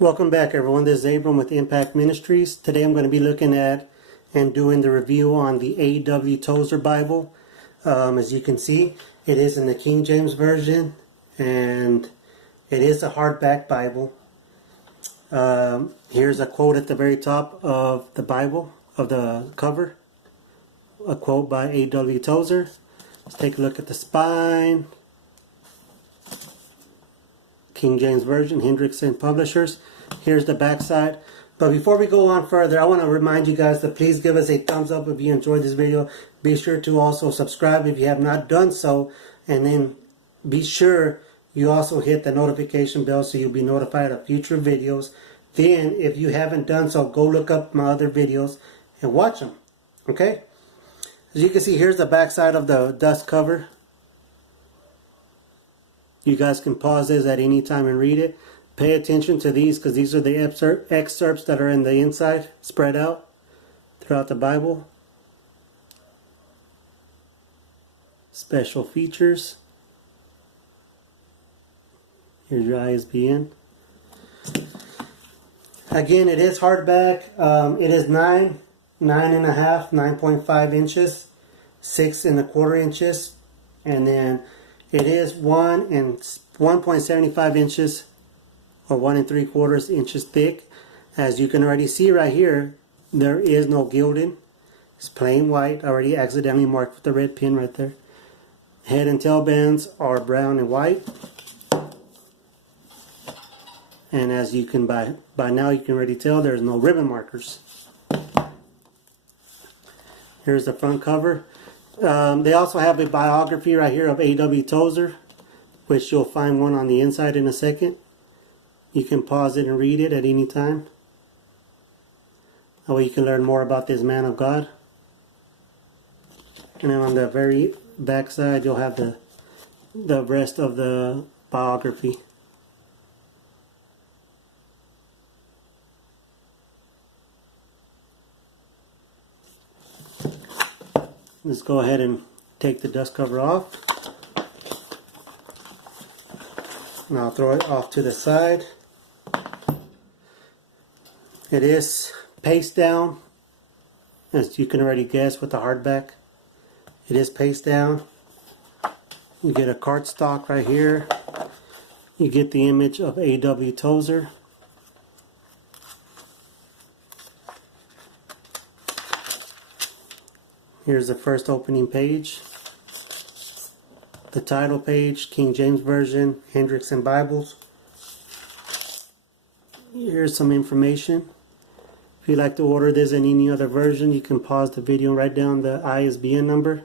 Welcome back, everyone. This is Abram with Impact Ministries. Today I'm going to be looking at and doing the review on the A.W. Tozer Bible. As you can see, it is in the King James Version, and it is a hardback Bible. Here's a quote at the very top of the Bible, of the cover. A quote by A.W. Tozer. Let's take a look at the spine. King James Version, Hendrickson Publishers. Here's the back side. But before we go on further, I want to remind you guys to please give us a thumbs up if you enjoyed this video. Be sure to also subscribe if you have not done so. And then be sure you also hit the notification bell so you'll be notified of future videos. Then, if you haven't done so, go look up my other videos and watch them. Okay? As you can see, here's the back side of the dust cover. You guys can pause this at any time and read it. Pay attention to these because these are the excerpts that are in the inside, spread out throughout the Bible. Special features. Here's your ISBN. Again, it is hardback. It is 9.5, 9.5 inches, 6.25 inches, and then it is 1.75 inches or 1.75 inches thick. As you can already see right here, there is no gilding. It's plain white. I already accidentally marked with the red pin right there. Head and tail bands are brown and white. And as you can by now you can already tell there's no ribbon markers. Here's the front cover. They also have a biography right here of A.W. Tozer, which you'll find one on the inside in a second. You can pause it and read it at any time. That way you can learn more about this man of God. And then on the very back side you'll have the rest of the biography. Let's go ahead and take the dust cover off. And I'll throw it off to the side. It is paste down, as you can already guess with the hardback. It is paste down. You get a cardstock right here. You get the image of A.W. Tozer. Here's the first opening page. The title page, King James Version, Hendrickson Bibles. Here's some information. If you'd like to order this in any other version, you can pause the video and write down the ISBN number.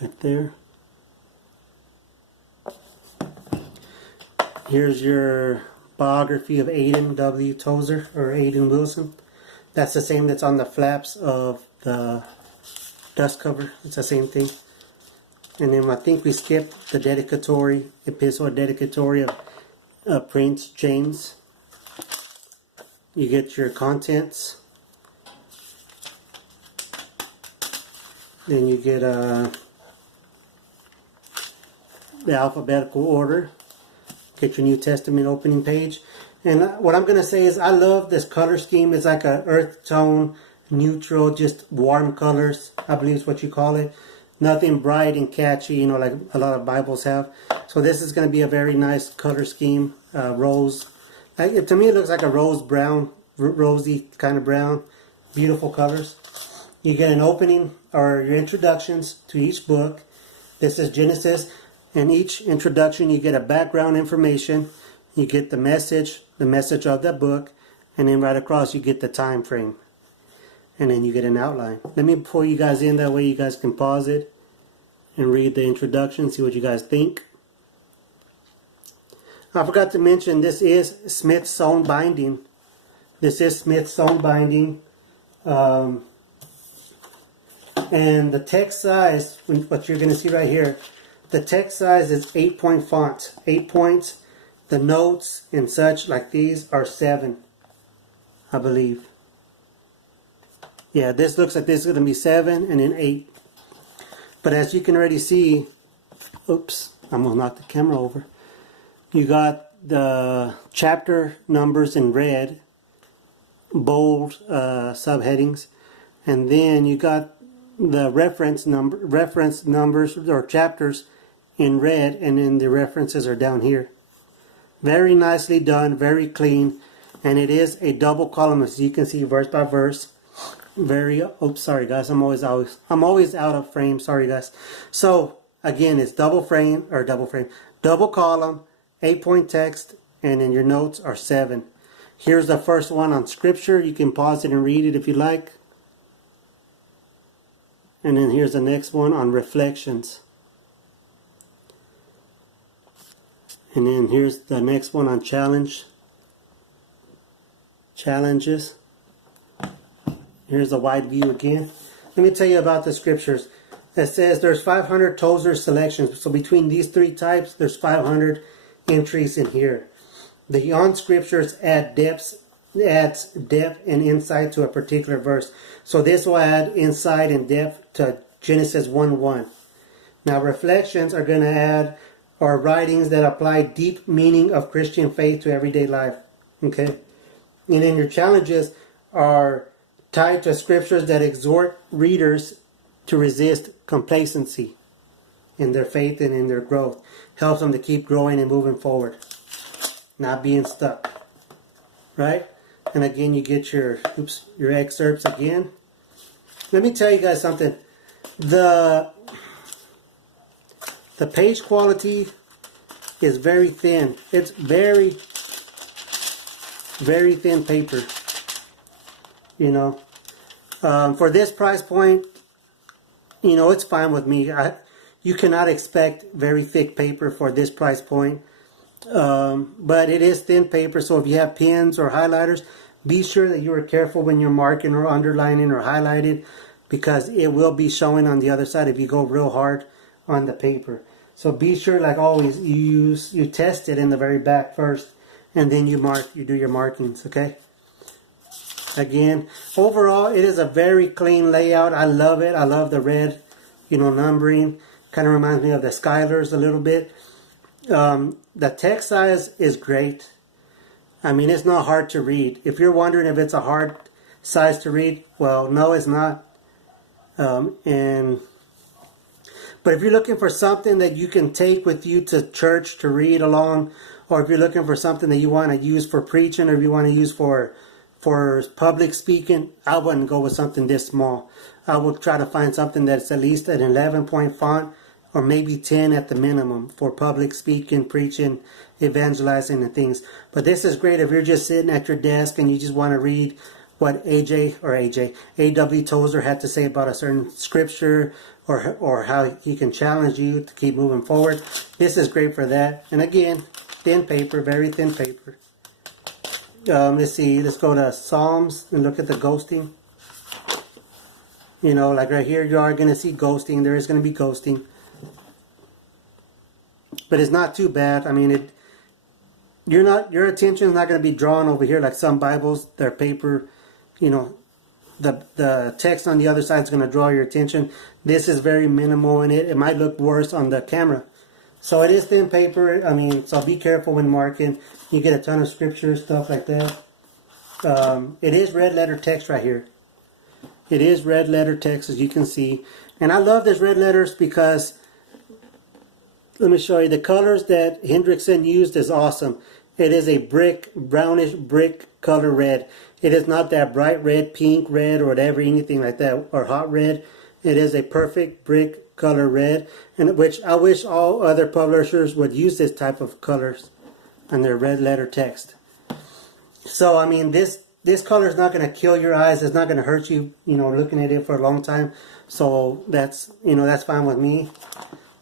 Right there. Here's your biography of Aiden W. Tozer, or Aiden Wilson. That's the same that's on the flaps of the dust cover. It's the same thing. And then I think we skipped the dedicatory epistle, dedicatory of Prince James. You get your contents. Then you get the alphabetical order. Get your New Testament opening page. And what I'm going to say is I love this color scheme. It's like a earth tone, neutral, just warm colors, I believe is what you call it. Nothing bright and catchy, you know, like a lot of Bibles have. So this is going to be a very nice color scheme. Rose. To me it looks like a rose brown, rosy kind of brown. Beautiful colors. You get an opening or your introductions to each book. This is Genesis. In each introduction you get a background information. You get the message of that book, and then right across you get the time frame. And then you get an outline. Let me pull you guys in, that way you guys can pause it and read the introduction, see what you guys think. I forgot to mention, this is Smith's own binding. This is Smith's own binding. And the text size, what you're going to see right here, the text size is 8-point font. 8 points. The notes and such like these are 7, I believe. Yeah, this looks like this is going to be 7 and then 8. But as you can already see, oops, I'm going to knock the camera over. You got the chapter numbers in red, bold subheadings, and then you got the reference numbers or chapters in red, and then the references are down here. Very nicely done, very clean, and it is a double column, as you can see, verse by verse. Very, oops, sorry guys, I'm always out of frame. Sorry guys. So again, it's double column, 8-point text, and then your notes are 7. Here's the first one on scripture. You can pause it and read it if you like. And then here's the next one on reflections. And then here's the next one on challenges. Here's the wide view again. Let me tell you about the scriptures. It says there's 500 Tozer selections. So between these 3 types, there's 500 entries in here. The on scriptures adds depth and insight to a particular verse. So this will add insight and depth to Genesis 1:1. Now reflections are going to add or writings that apply deep meaning of Christian faith to everyday life. Okay? And then your challenges are tied to scriptures that exhort readers to resist complacency in their faith and in their growth. Helps them to keep growing and moving forward. Not being stuck. Right? And again, you get your excerpts again. Let me tell you guys something. The page quality is very thin. It's very, very thin paper. You know, for this price point, you know, it's fine with me. You cannot expect very thick paper for this price point. But it is thin paper, so if you have pens or highlighters, be sure that you are careful when you're marking or underlining or highlighting, because it will be showing on the other side if you go real hard on the paper. So be sure, like always, you test it in the very back first, and then you do your markings, okay? Again, overall, it is a very clean layout. I love it. I love the red, you know, numbering. Kind of reminds me of the Skylers a little bit. The text size is great. I mean, it's not hard to read. If you're wondering if it's a hard size to read, well, no, it's not. But if you're looking for something that you can take with you to church to read along, or if you're looking for something that you want to use for preaching, or if you want to use for public speaking, I wouldn't go with something this small. I would try to find something that's at least an 11-point font, or maybe 10 at the minimum for public speaking, preaching, evangelizing, and things. But this is great if you're just sitting at your desk and you just want to read what A.W. Tozer had to say about a certain scripture, or how he can challenge you to keep moving forward. This is great for that. And again, thin paper, very thin paper. Let's see, let's go to Psalms and look at the ghosting. You know, like right here, you are going to see ghosting. There is going to be ghosting. But it's not too bad. I mean, your attention is not going to be drawn over here like some Bibles. Their paper, you know, the text on the other side is going to draw your attention. This is very minimal in it. It might look worse on the camera. So it is thin paper. I mean, so be careful when marking. You get a ton of scripture, stuff like that. It is red letter text right here. It is red letter text, as you can see. And I love this red letters because, let me show you, the colors that Hendrickson used is awesome. It is a brownish brick color red. It is not that bright red, pink red, or whatever, anything like that, or hot red. It is a perfect brick color red, and which I wish all other publishers would use this type of colors on their red letter text. So, I mean, this color is not going to kill your eyes. It's not going to hurt you, you know, looking at it for a long time. So that's, you know, that's fine with me.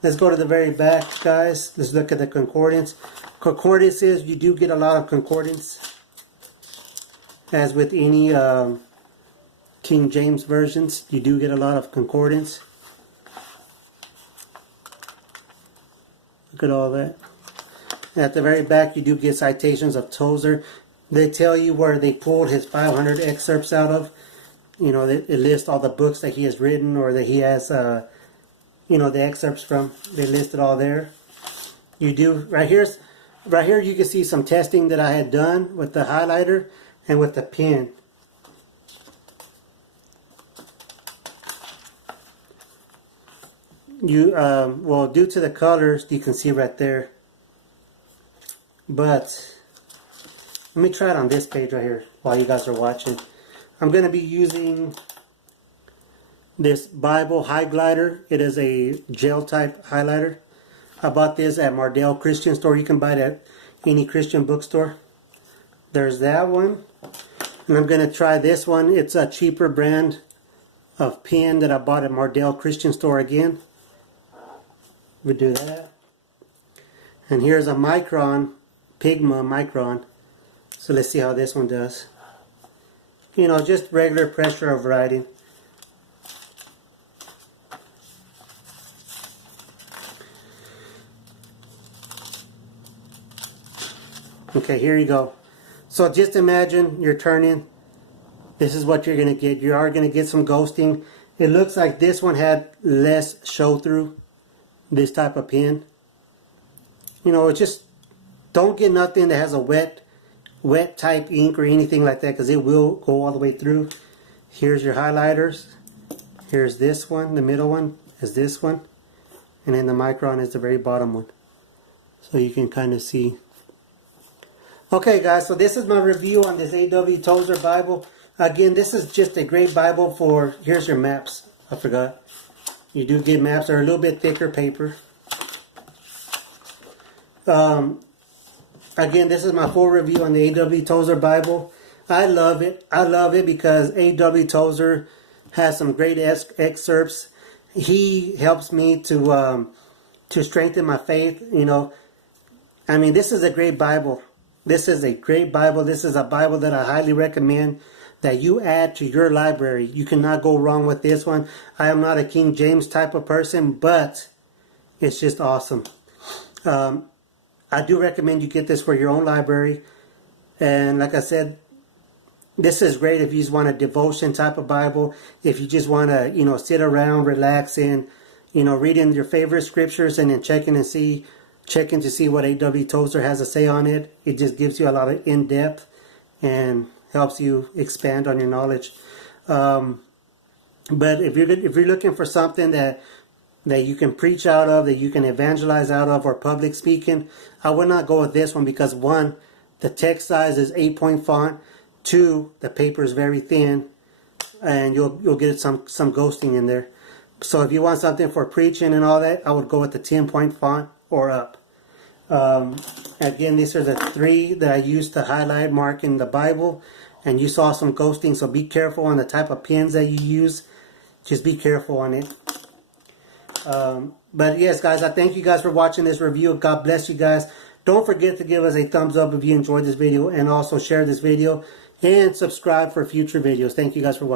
Let's go to the very back, guys. Let's look at the concordance. Concordances, you do get a lot of concordance, as with any King James versions. You do get a lot of concordance. Look at all that. At the very back, you do get citations of Tozer. They tell you where they pulled his 500 excerpts out of. You know, it lists all the books that he has written, or that he has, you know, the excerpts from. They list it all there. You do, right here's right here you can see some testing that I had done with the highlighter and with the pen. Well, due to the colors, you can see right there. But let me try it on this page right here while you guys are watching. I'm going to be using this Bible highlighter. It is a gel type highlighter. I bought this at Mardell Christian Store. You can buy it at any Christian bookstore. There's that one. And I'm going to try this one. It's a cheaper brand of pen that I bought at Mardell Christian Store again. We do that. And here's a Micron, Pigma Micron. So let's see how this one does. You know, just regular pressure of writing. Okay, here you go. So just imagine you're turning. This is what you're going to get. You are going to get some ghosting. It looks like this one had less show through. This type of pen. You know, just don't get nothing that has a wet type ink or anything like that, because it will go all the way through. Here's your highlighters. Here's this one. The middle one is this one. And then the Micron is the very bottom one. So you can kind of see. Okay guys, so this is my review on this A.W. Tozer Bible. Again, this is just a great Bible for, here's your maps. I forgot. You do get maps. They're a little bit thicker paper. Again, this is my full review on the A.W. Tozer Bible. I love it. I love it because A.W. Tozer has some great excerpts. He helps me to strengthen my faith. You know, I mean, this is a great Bible. This is a great Bible. This is a Bible that I highly recommend that you add to your library. You cannot go wrong with this one. I am not a King James type of person, but it's just awesome. I do recommend you get this for your own library. And like I said, this is great if you just want a devotion type of Bible. If you just want to, you know, sit around, relax, and, you know, reading your favorite scriptures and then checking to see what A.W. Tozer has to say on it. It just gives you a lot of in-depth and helps you expand on your knowledge. But if you're looking for something that you can preach out of, that you can evangelize out of, or public speaking, I would not go with this one because, one, the text size is 8-point font. 2, the paper is very thin, and you'll get some ghosting in there. So if you want something for preaching and all that, I would go with the 10-point font or up. Again, these are the 3 that I used to highlight, mark in the Bible. And you saw some ghosting, so be careful on the type of pens that you use. Just be careful on it. But yes, guys, I thank you guys for watching this review. God bless you guys. Don't forget to give us a thumbs up if you enjoyed this video, and also share this video and subscribe for future videos. Thank you guys for watching.